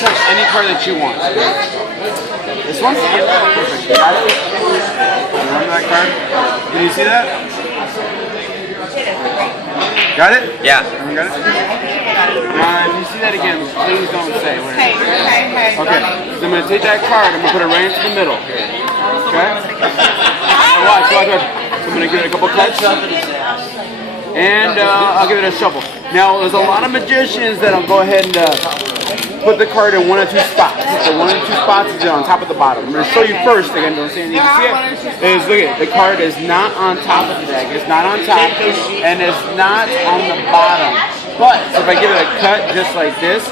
touch any card that you want. This one? Perfect. Got it? Remember that card? Can you see that? Got it? Yeah. Got it? If you see that again, please don't say where it is. Hey. Okay, so I'm going to take that card and I'm going to put it right into the middle. Okay? Now watch. So I'm going to give it a couple cuts. And I'll give it a shuffle. Now, there's a lot of magicians that'll go ahead and put the card in one or two spots. So one or two spots is on top of the bottom. I'm going to show you first, again, don't say anything. You see it? Look at it. The card is not on top of the deck. It's not on top. And it's not on the bottom. But if I give it a cut just like this,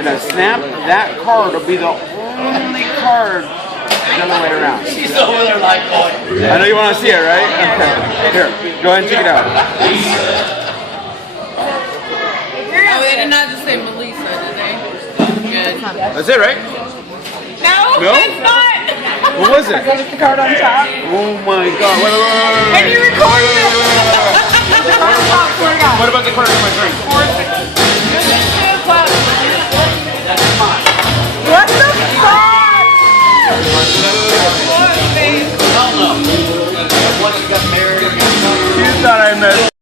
and I snap, that card will be the only card the other way around. She's over there like, oh. I know you want to see it, right? Okay. Here, go ahead and check it out. Oh, they did not just say Melissa, did they? Good. That's it, right? No, it's not. What was it? What is the card on top? Oh my god. Wait. Can you record it? The card on top, swear to God. What about the card on my drink?